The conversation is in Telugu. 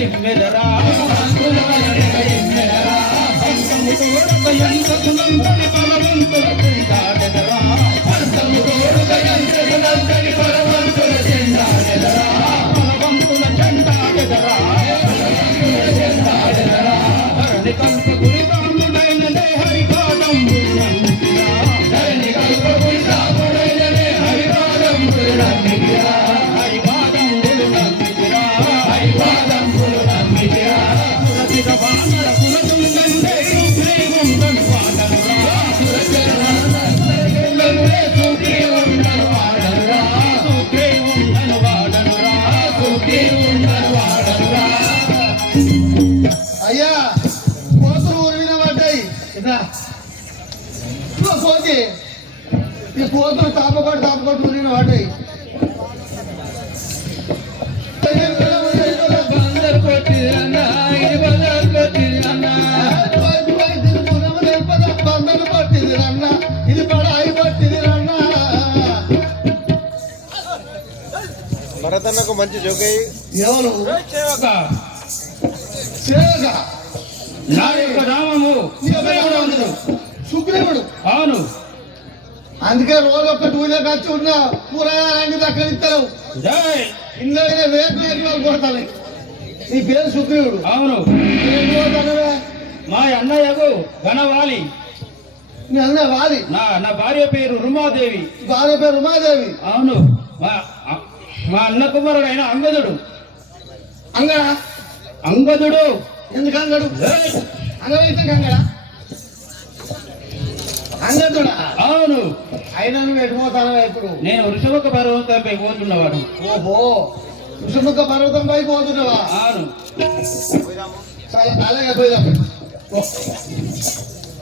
జిమ్మెదరా యంత్రకులంతని బలవంతుల చెందాడెదరా బలవంతుల చెందాడెదరా ధరణి కల్ప గురితాముడైననే హరిపాదం ధరణి కల్ప గురితాముడైననే హరిపాదం హరిపాదం హరిపాదం సురచిత వానర సురతుండే సుగ్రీవుండను వాడనురా సుగ్రీవుండను వాడనురా సుగ్రీవుండను వాడనురా సుగ్రీవుండను వాడనురా. అయ్యా కోతులు ఊరిన పడ్డాయి కోతి ఈ కోతులు తాపకొట్టు ఊరిన పడ్డాయి. బందరు పట్టింది అన్న ఇది పడాయి పట్టింది అన్న. భరతన్నకు మంచి జోకై ఎవరు సేవక సేవగా నా యొక్క నామము సుగ్రీవుడు. అవును అందుకే రోజు ఒక్క టూలే ఖర్చు ఉన్న కూరగాయలన్నీ దక్కనిస్తారు. జై ఇందులో వేలు కొడతాయి. నీ పేరు సుగ్రీవుడు. అవును పోతానవే మా అన్నయ్యకు ఘనవాలి. నీ అన్న వాలి. నా భార్య పేరు రుమాదేవి. భార్య పేరు ఉమాదేవి. అవును మా అన్న కుమారుడైన అంగదుడు. అంగడా అంగదుడు ఎందుకు అంగడు? అంగడైతే అంగడా అంగడుడా? అవును అయినా నువ్వు ఎటుపోతానవే ఇప్పుడు? నేను వృషభక పర్వతంపై పోతున్నవాడు. ఓహో ఋషముఖ పర్వతం పై పోతున్నావా? అవును చాలా అలాగే పోయిదా.